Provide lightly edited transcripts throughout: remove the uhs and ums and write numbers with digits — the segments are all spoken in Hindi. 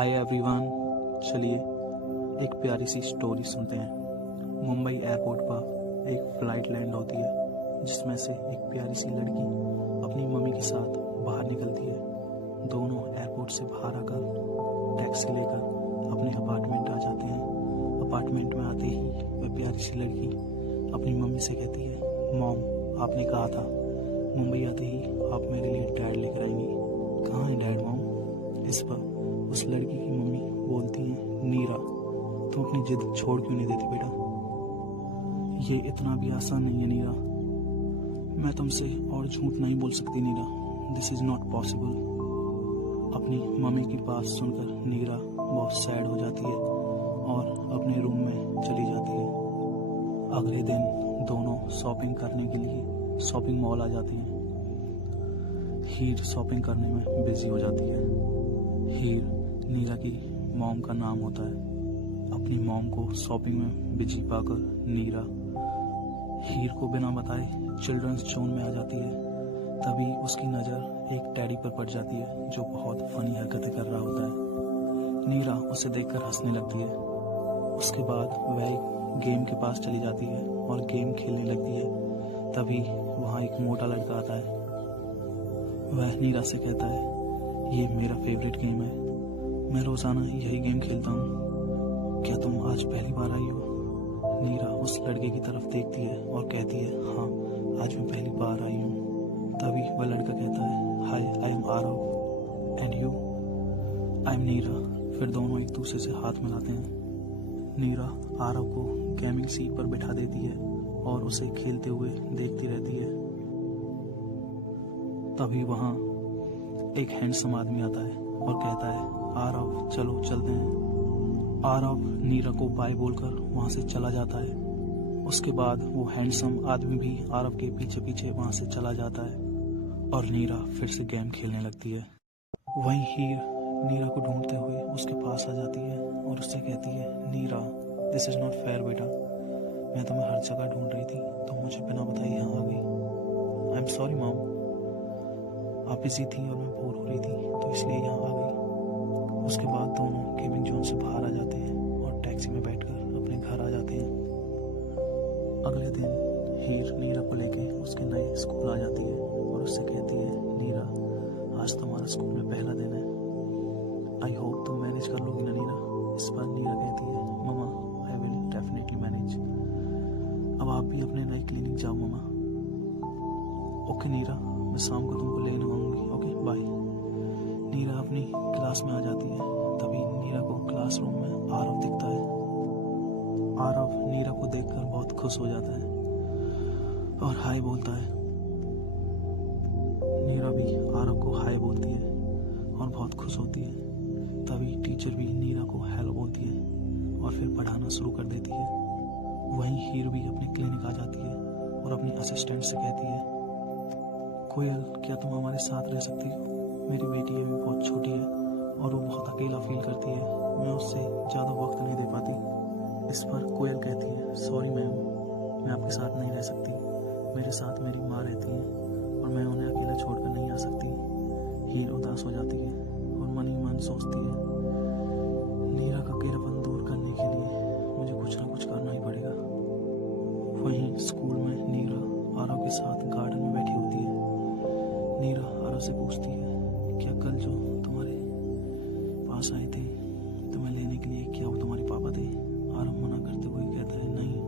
हाय एवरीवन, चलिए एक प्यारी सी स्टोरी सुनते हैं। मुंबई एयरपोर्ट पर एक फ़्लाइट लैंड होती है जिसमें से एक प्यारी सी लड़की अपनी मम्मी के साथ बाहर निकलती है। दोनों एयरपोर्ट से बाहर आकर टैक्सी लेकर अपने अपार्टमेंट आ जाते हैं। अपार्टमेंट में आते ही वह प्यारी सी लड़की अपनी मम्मी से कहती है, मॉम, आपने कहा था मुंबई आते ही आप मेरे लिए डैड लेकर आएंगी। कहाँ है डैड मॉम? इस पर उस लड़की की मम्मी बोलती है, नीरा, तुम अपनी जिद छोड़ क्यों नहीं देती बेटा? ये इतना भी आसान नहीं है नीरा। मैं तुमसे और झूठ नहीं बोल सकती Neera. This is not possible. अपनी मम्मी की बात सुनकर नीरा बहुत सैड हो जाती है और अपने रूम में चली जाती है। अगले दिन दोनों शॉपिंग करने के लिए शॉपिंग मॉल आ जाते हैं। हीर शॉपिंग करने में बिजी हो जाती है। हीर नीरा की मॉम का नाम होता है। अपनी मॉम को शॉपिंग में बिजी पाकर नीरा हीर को बिना बताए चिल्ड्रंस जोन में आ जाती है। तभी उसकी नज़र एक टैडी पर पड़ जाती है जो बहुत फनी हरकतें कर रहा होता है। नीरा उसे देखकर हंसने लगती है। उसके बाद वह एक गेम के पास चली जाती है और गेम खेलने लगती है। तभी वहाँ एक मोटा लड़का आता है। वह नीरा से कहता है, ये मेरा फेवरेट गेम है, मैं रोज़ाना यही गेम खेलता हूँ। क्या तुम आज पहली बार आई हो? नीरा उस लड़के की तरफ देखती है और कहती है, हाँ, आज मैं पहली बार आई हूँ। तभी वह लड़का कहता है, hi, I am Aarav and you? I am Neera. फिर दोनों एक दूसरे से हाथ मिलाते हैं। नीरा आरव को गेमिंग सीट पर बिठा देती है और उसे खेलते हुए देखती रहती है। तभी वहाँ एक हैंडसम आदमी आता है और कहता है, आरव, चलो चलते हैं। आरव नीरा को बाय बोलकर वहाँ से चला जाता है। उसके बाद वो हैंडसम आदमी भी आरव के पीछे पीछे वहाँ से चला जाता है और नीरा फिर से गेम खेलने लगती है। वहीं हीर नीरा को ढूंढते हुए उसके पास आ जाती है और उससे कहती है, नीरा, दिस इज़ नॉट फेयर बेटा। मैं तुम्हें हर जगह ढूंढ रही थी, तुम मुझे बिना बताए यहाँ आ गई। आई एम सॉरी मॉम, आप बिजी थी और मैं बोर हो रही थी तो इसलिए यहाँ आ गई। उसके बाद दोनों गेमिंग जोन से बाहर आ जाते हैं और टैक्सी में बैठकर अपने घर आ जाते हैं। अगले दिन हीर नीरा को लेके उसके नए स्कूल आ जाती है और उससे कहती है, नीरा, आज तुम्हारा स्कूल में पहला दिन है। आई होप तुम मैनेज कर लोगी ना नीरा? इस पर नीरा कहती है, mama, I will definitely manage. अब आप भी अपने नए क्लिनिक जाओ ममा। ओके नीरा, मैं शाम को तुमको लेने आऊँगी। Okay, bye. नीरा अपनी क्लास में आ जाती है। तभी नीरा को क्लासरूम में आरव दिखता है। आरव नीरा को देखकर बहुत खुश हो जाता है और हाय बोलता है। नीरा भी आरव को हाय बोलती है और बहुत खुश होती है। तभी टीचर भी नीरा को हेलो बोलती है और फिर पढ़ाना शुरू कर देती है। वहीं हीर भी अपने क्लिनिक आ जाती है और अपनी असिस्टेंट से कहती है, कोयल, क्या तुम हमारे साथ रह सकती हो? मेरी बेटी अभी बहुत छोटी है और वो बहुत अकेला फील करती है। मैं उससे ज़्यादा वक्त नहीं दे पाती। इस पर कोयल कहती है, सॉरी मैम, मैं आपके साथ नहीं रह सकती। मेरे साथ मेरी माँ रहती है और मैं उन्हें अकेला छोड़कर नहीं आ सकती। हीर उदास हो जाती है और मन ही मन सोचती है, नीरा का अकेलापन दूर करने के लिए मुझे कुछ ना कुछ करना ही पड़ेगा। वहीं स्कूल में नीरा आरव के साथ गार्डन में बैठी होती है। नीरा आरव से पूछती है, क्या कल जो तुम्हारे पास आए थे तुम्हें लेने के लिए, क्या वो तुम्हारे पापा थे? आरव मना करते हुए कहता है, नहीं,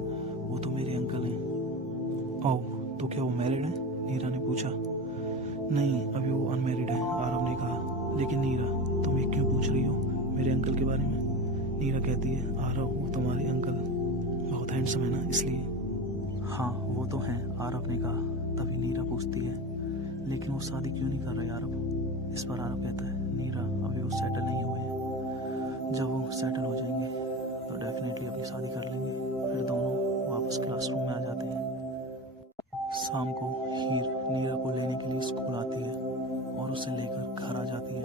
वो तो मेरे अंकल हैं। ओह, तो क्या वो मैरिड हैं? नीरा ने पूछा। नहीं, अभी वो अनमैरिड है, आरव ने कहा। लेकिन नीरा, तुम ये क्यों पूछ रही हो मेरे अंकल के बारे में? नीरा कहती है, आरव, वो तुम्हारे अंकल बहुत हैंडसम है ना, इसलिए। हाँ, वो तो हैं, आरव ने कहा। तभी नीरा पूछती है, लेकिन वो शादी क्यों नहीं कर रहे आरव? इस पर आरव कहता है, नीरा, अभी वो सेटल नहीं हुए हैं। जब वो सेटल हो जाएंगे तो डेफिनेटली अपनी शादी कर लेंगे। फिर दोनों वापस क्लासरूम में आ जाते हैं। शाम को हीर नीरा को लेने के लिए स्कूल आती है और उसे लेकर घर आ जाती है।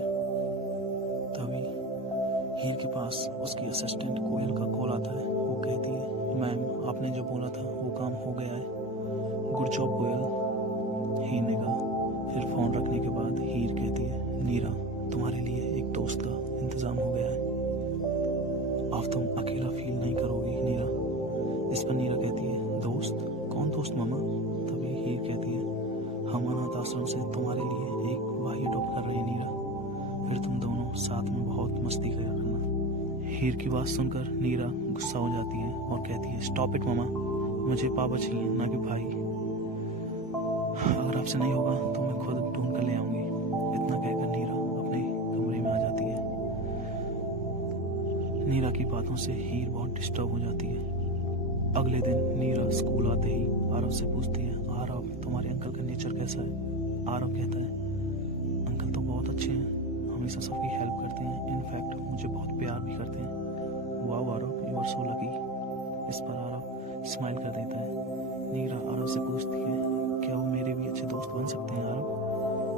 तभी हीर के पास उसकी असिस्टेंट कोयल का कॉल आता है। वो कहती है, मैम, आपने जो बोला था वो काम हो गया है। गुड जॉब कोयल, हीर ने कहा। फिर फ़ोन रखने के बाद हीर कहती है, नीरा, तुम्हारे लिए एक दोस्त का इंतज़ाम हो गया है। अब तुम अकेला फील नहीं करोगी नीरा। इस पर नीरा कहती है, दोस्त? कौन दोस्त मामा? तभी हीर कहती है, हम अनाथ आश्रम से तुम्हारे लिए एक भाई अडॉप्ट कर रहे हैं नीरा, फिर तुम दोनों साथ में बहुत मस्ती किया करना। हीर की बात सुनकर नीरा गुस्सा हो जाती है और कहती है, स्टॉप इट मामा, मुझे पापा चाहिए ना कि भाई। अगर आपसे नहीं होगा तो मैं खुद ढूंढ कर ले आऊंगी। इतना कहकर नीरा अपने कमरे में आ जाती है। नीरा की बातों से हीर बहुत डिस्टर्ब हो जाती है। अगले दिन नीरा स्कूल आते ही आरव से पूछती है, आरव तुम्हारे अंकल का नेचर कैसा है? आरव कहता है, अंकल तो बहुत अच्छे हैं, हमेशा सबकी हेल्प करते हैं, इनफैक्ट मुझे बहुत प्यार भी करते हैं। वाह Aarav, you are so lucky. इस पर आरव स्माइल कर देता है। नीरा आरव से पूछती है, क्या वो मेरे भी अच्छे दोस्त बन सकते हैं आरव?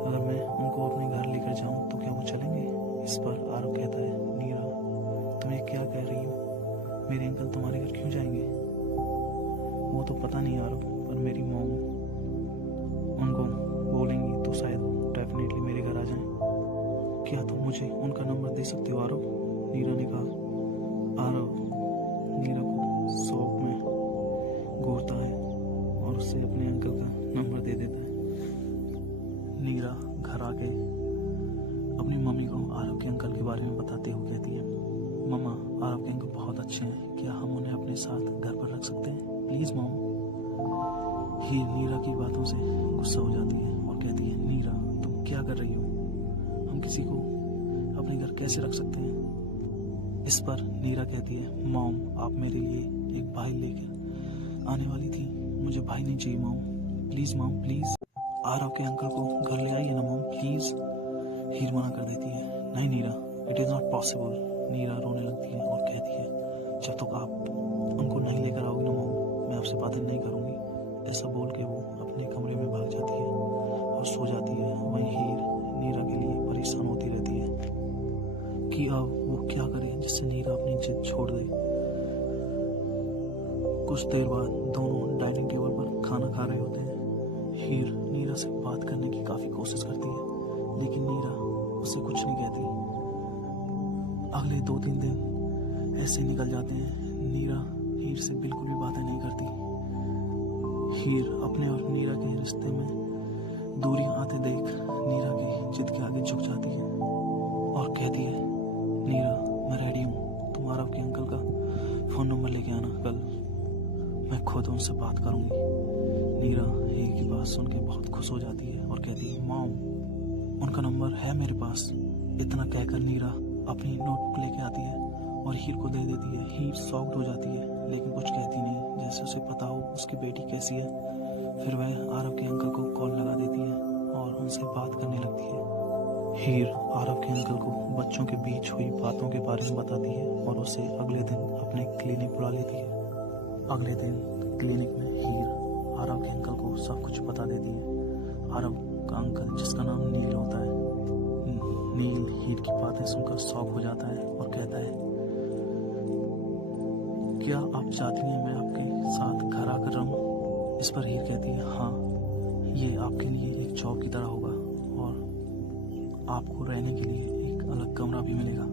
अगर मैं उनको अपने घर लेकर जाऊं तो क्या वो चलेंगे? इस पर आरव कहता है, नीरा तुम ये क्या कह रही हो? मेरे अंकल तुम्हारे घर क्यों जाएंगे? वो तो पता नहीं आरव, पर मेरी मॉम उनको बोलेंगी तो शायद डेफिनेटली मेरे घर आ जाएं। क्या तुम मुझे उनका नंबर दे सकते हो आरव? नीरा ने कहा। आरव नीरा को शौक में घूरता है और उससे अपने अंकल का नंबर दे देता है। नीरा घर आके अपनी मम्मी को आरव के अंकल के बारे में बताते हुए कहती है, मम्मा आरव के अंकल बहुत अच्छे हैं, क्या हम उन्हें अपने साथ घर पर रख सकते हैं? Please mom. ही नीरा की बातों से गुस्सा हो जाती है और कहती है, नीरा तुम क्या कर रही हो? हम किसी को अपने घर कैसे रख सकते हैं? इस पर नीरा कहती है, मॉम आप मेरे लिए एक भाई लेकर आने वाली थी, मुझे भाई नहीं चाहिए mom, please mom please. Aarav के अंकल को घर ले आइए ना मॉम प्लीज़। हीर मना कर देती है, नहीं नीरा, इट इज़ नॉट पॉसिबल। नीरा रोने लगती है और कहती है, जब तक आप उनको नहीं लेकर आओगी ना मॉम, मैं आपसे बातें नहीं करूँगी। ऐसा बोल के वो अपने कमरे में भाग जाती है और सो जाती है। वहीं हीर नीरा के लिए परेशान होती रहती है कि अब वो क्या करे जिससे नीरा अपनी जिद छोड़ दे। कुछ देर बाद दोनों डाइनिंग टेबल पर खाना खा रहे होते हैं। हीर नीरा से बात करने की काफ़ी कोशिश करती है, लेकिन नीरा उससे कुछ नहीं कहती। अगले 2-3 दिन ऐसे निकल जाते हैं। नीरा हीर से बिल्कुल भी बातें नहीं करती। हीर अपने और नीरा के रिश्ते में दूरियां आते देख नीरा की जिद के आगे झुक जाती है और कहती है, नीरा मैं रेडी हूँ, तुम आरव के अंकल का फ़ोन नंबर लेके आना कल, मैं खुद उनसे बात करूँगी। नीरा हीर की बात सुन के बहुत खुश हो जाती है और कहती है, मॉम उनका नंबर है मेरे पास। इतना कहकर नीरा अपनी नोटबुक लेके आती है और हीर को दे देती है। हीर शॉक्ड हो जाती है लेकिन कुछ कहती नहीं, जैसे उसे पता हो उसकी बेटी कैसी है। फिर वह आरव के अंकल को कॉल लगा देती है और उनसे बात करने लगती है। हीर आरव के अंकल को बच्चों के बीच हुई बातों के बारे में बताती है और उसे अगले दिन अपने क्लिनिक बुला लेती है। अगले दिन क्लिनिक में हीर आरव के अंकल को सब कुछ बता देती है। आरव का अंकल जिसका नाम नील होता है, नील हीर की बातें सुनकर शॉक हो जाता है और कहता है, क्या आप चाहती हैं मैं आपके साथ घर आकर रहूं? इस पर हीर कहती है, हाँ ये आपके लिए एक जॉब की तरह होगा और आपको रहने के लिए एक अलग कमरा भी मिलेगा।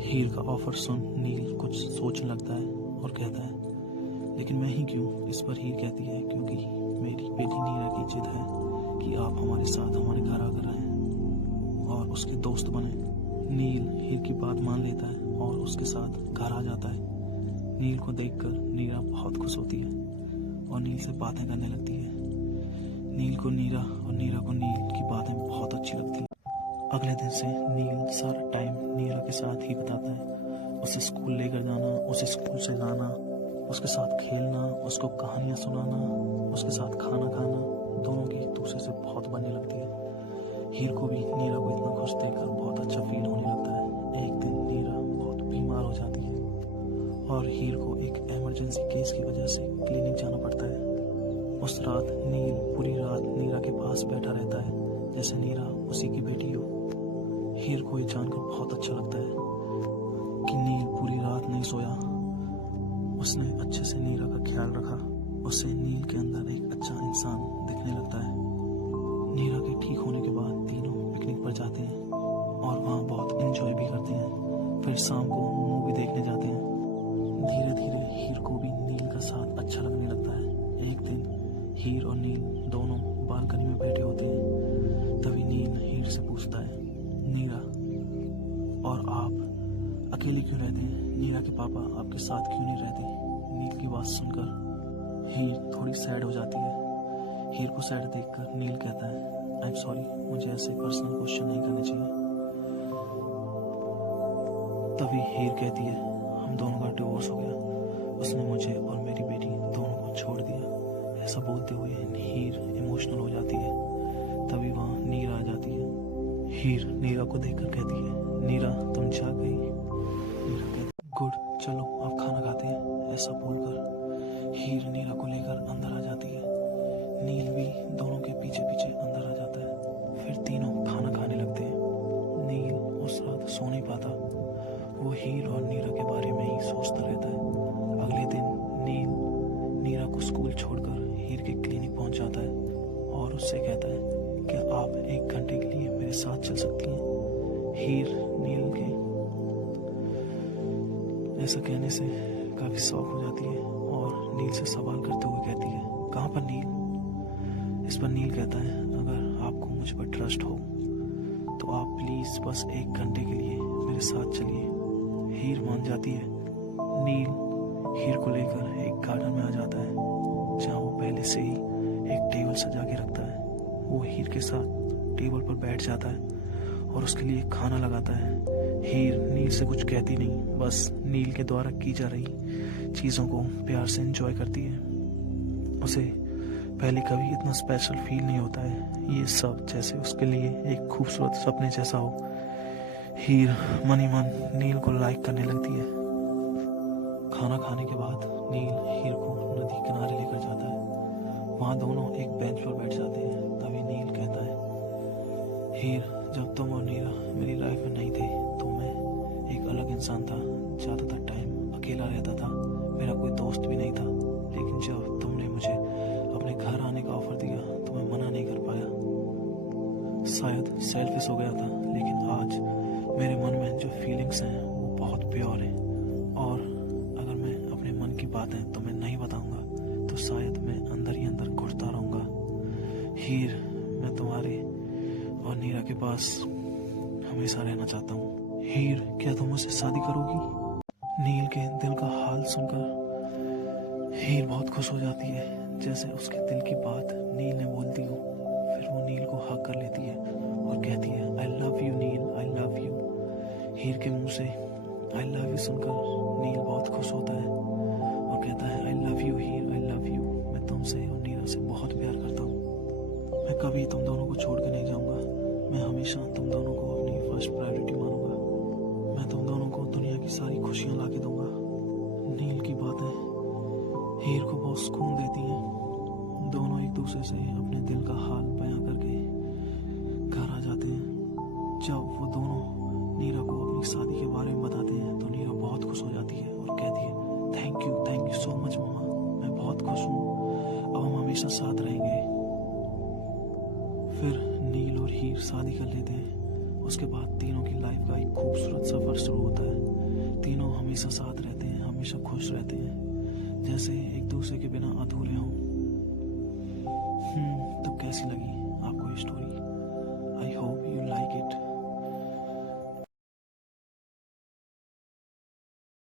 हीर का ऑफर सुन नील कुछ सोचने लगता है और कहता है, लेकिन मैं ही क्यों? इस पर हीर कहती है, क्योंकि मेरी बेटी नीरा की जिद है कि आप हमारे साथ हमारे घर आकर रहें और उसके दोस्त बने। नील हीर की बात मान लेता है और उसके साथ घर आ जाता है। नील को देखकर नीरा बहुत खुश होती है और नील से बातें करने लगती है। नील को नीरा और नीरा को नील की बातें बहुत अच्छी लगती हैं। अगले दिन से नील सारा टाइम नीरा के साथ ही बिताता है। उसे स्कूल लेकर जाना, उसे स्कूल से लाना, उसके साथ खेलना, उसको कहानियाँ सुनाना, उसके साथ खाना खाना, दोनों की एक दूसरे से बहुत बनने लगती है। हीर को भी नीरा को इतना खुश देखकर बहुत अच्छा फील होने लगता है। एक दिन नीरा बहुत बीमार हो जाती है और हीर को एक इमरजेंसी केस की वजह से क्लिनिक जाना पड़ता है। उस रात नील पूरी रात नीरा के पास बैठा रहता है जैसे नीरा उसी की बेटी हो। हीर को ये जानकर बहुत अच्छा लगता है कि नील पूरी रात नहीं सोया, उसने अच्छे से नीरा का ख्याल रखा। उसे नील के अंदर एक अच्छा इंसान दिखने लगता है। नीरा के ठीक होने के बाद तीनों पिकनिक पर जाते हैं और वहाँ बहुत एंजॉय भी करते हैं। फिर शाम को मूवी देखने जाते हैं। अकेले क्यों रहते हैं? नीरा के पापा आपके साथ क्यों नहीं रहते? नील की बात सुनकर हीर थोड़ी सैड हो जाती है। हीर को सैड देखकर नील कहता है, आई एम सॉरी, मुझे ऐसे पर्सनल क्वेश्चन नहीं करने चाहिए। तभी हीर कहती है, हम दोनों का डिवोर्स हो गया, उसने मुझे और मेरी बेटी दोनों को छोड़ दिया। ऐसा बोलते हुए हीर इमोशनल हो जाती है। तभी वहाँ नीरा आ जाती है। हीर नीरा को देखकर कहती है, नीरा तुम जाग गई? नीरा कहती, गुड, चलो आप खाना खाते हैं। ऐसा बोलकर हीर नीरा को लेकर अंदर आ जाती है। नील भी दोनों के पीछे पीछे अंदर आ जाता है। फिर तीनों खाना खाने लगते हैं। नील उस रात सो नहीं पाता, वो हीर और नीरा के बारे में ही सोचता रहता है। अगले दिन नील नीरा को स्कूल छोड़कर हीर के क्लिनिक पहुंच जाता है और उससे कहता है, क्या आप 1 घंटे के लिए मेरे साथ चल सकती हैं? हीर नील के ऐसा कहने से काफी शॉक हो जाती है और नील से सवाल करते हुए कहती है, कहाँ पर नील? इस पर नील कहता है, अगर आपको मुझ पर ट्रस्ट हो तो आप प्लीज बस 1 घंटे के लिए मेरे साथ चलिए। हीर मान जाती है। नील हीर को लेकर एक गार्डन में आ जाता है जहाँ वो पहले से ही एक टेबल सजा के रखता है। वो हीर के साथ टेबल पर बैठ जाता है और उसके लिए खाना लगाता है। हीर नील से कुछ कहती नहीं, बस नील के द्वारा की जा रही चीज़ों को प्यार से एंजॉय करती है। उसे पहले कभी इतना स्पेशल फील नहीं होता है। ये सब जैसे उसके लिए एक खूबसूरत सपने जैसा हो। हीर मन ही मन नील को लाइक करने लगती है। खाना खाने के बाद नील हीर को नदी किनारे लेकर जाता है। वहाँ दोनों एक बेंच पर बैठ जाते हैं। तभी नील कहता है, हीर, जब तुम और नीरा मेरी लाइफ में नहीं थे तो मैं एक अलग इंसान था। ज़्यादातर टाइम अकेला रहता था, मेरा कोई दोस्त भी नहीं था। लेकिन जब तुमने मुझे अपने घर आने का ऑफर दिया तो मैं मना नहीं कर पाया। शायद सेल्फिश हो गया था, लेकिन आज मेरे मन में जो फीलिंग्स हैं वो बहुत प्योर हैं। और अगर मैं अपने मन की बातें तुम्हें नहीं बताऊंगा तो शायद मैं अंदर ही अंदर घुटता रहूंगा। हीर, मैं तुम्हारे और नीरा के पास हमेशा रहना चाहता हूँ। हीर, क्या तुम मुझसे शादी करोगी? नील के दिल का हाल सुनकर हीर बहुत खुश हो जाती है, जैसे उसके दिल की बात नील ने बोल दी हो। फिर वो नील को हग कर लेती है और कहती है, I love you Neel, I love you. Heer के मुंह से आई लव यू सुनकर नील बहुत खुश होता है और कहता है, I love you Heer, I love you. मैं तुमसे और नीरा से बहुत प्यार करता हूँ। मैं कभी तुम दोनों को छोड़ के नहीं जाऊंगा। मैं हमेशा तुम दोनों को अपनी फर्स्ट प्रायोरिटी मानूंगा। मैं तुम दोनों को दुनिया की सारी खुशियां ला के दूंगा। नील की बातें हीर को बहुत सुकून देती हैं। दोनों एक दूसरे से अपने दिल का हाल बयां करके घर आ जाते हैं। जब वो दोनों नीरा को अपनी शादी के बारे में बताते हैं तो नीरा बहुत खुश हो जाती है और कहती है, थैंक यू सो मच मामा, मैं बहुत खुश हूँ, अब हम हमेशा साथ रहेंगे। फिर नील और हीर शादी कर लेते हैं। उसके बाद तीनों की लाइफ का एक खूबसूरत सफर शुरू होता है। तीनों हमेशा साथ रहते हैं, हमेशा खुश रहते हैं, जैसे एक दूसरे के बिना अधूरे हों। तो कैसी लगी आपको ये स्टोरी?